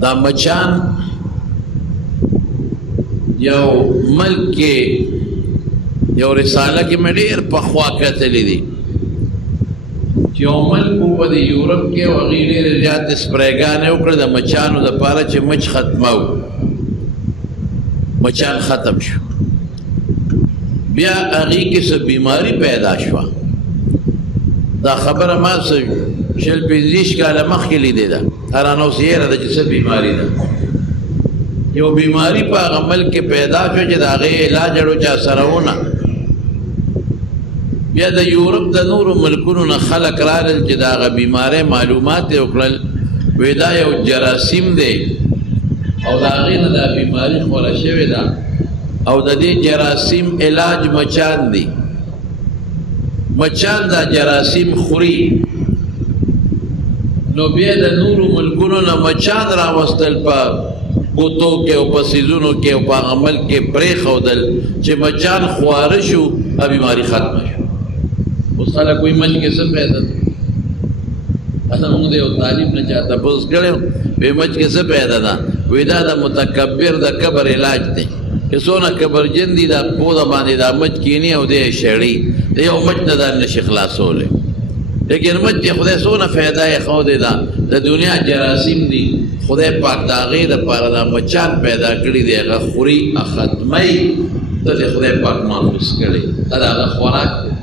دا مچان یو ملک کې یو رساله کې مې ډېر پخوا کتلی دي چې یو ملک و په یورپ کې او هغې ډېرې زیاتې سپریګانې وکړه د مچانو دپاره چې مچ ختمو مچان ختم شو بیا هغې کې څه بیماري پیدا شوه دا خبره ما څه شل پنځه کاله مخکې لیدې ده حیرانه اوس یېره ده چې څه بیماري ده یو بیماری په هغه ملک کې پیدا شو چې د هغې علاج اړو چا سره ونه بیا د یورپ د نورو ملکونو نه خلک رالل چې د هغه بیمارۍ معلومات یې وکړل وی دا یو جراثیم دی او د هغې نه دا بیماري خوره شوې ده او د دې جراثیم علاج مچان دی مچان دا جراثیم خوري نو بیا د نورو ملکونو نه مچان راوستل په ګوتو کې او په سیزونو کې او په هغه ملک کې پرېښودل چې مچان خواره شو او بیماري ختمه شو اوس خلک وایي مچ کې څه پیدا ده اصل موږ د یو طالب نه چا تپوس کړی وایي مچ کې څه پیدا ده وایي دا د متکبر د کبر علاج دی که څونه کبرجن دي دا پوزه باندې دا مچ کیني او دی یې شړي د یو مچ نه دا نشي خلاصولی لیکن مچ چې خدای څونه فایده یې ښودې ده د دنیا جراثیم دي خدای پاک د هغې دپاره دا مچان پیدا کړي دی هغه خوري ختموي داسې خدای پاک محفوظ کړی دا د هغه خوراک دی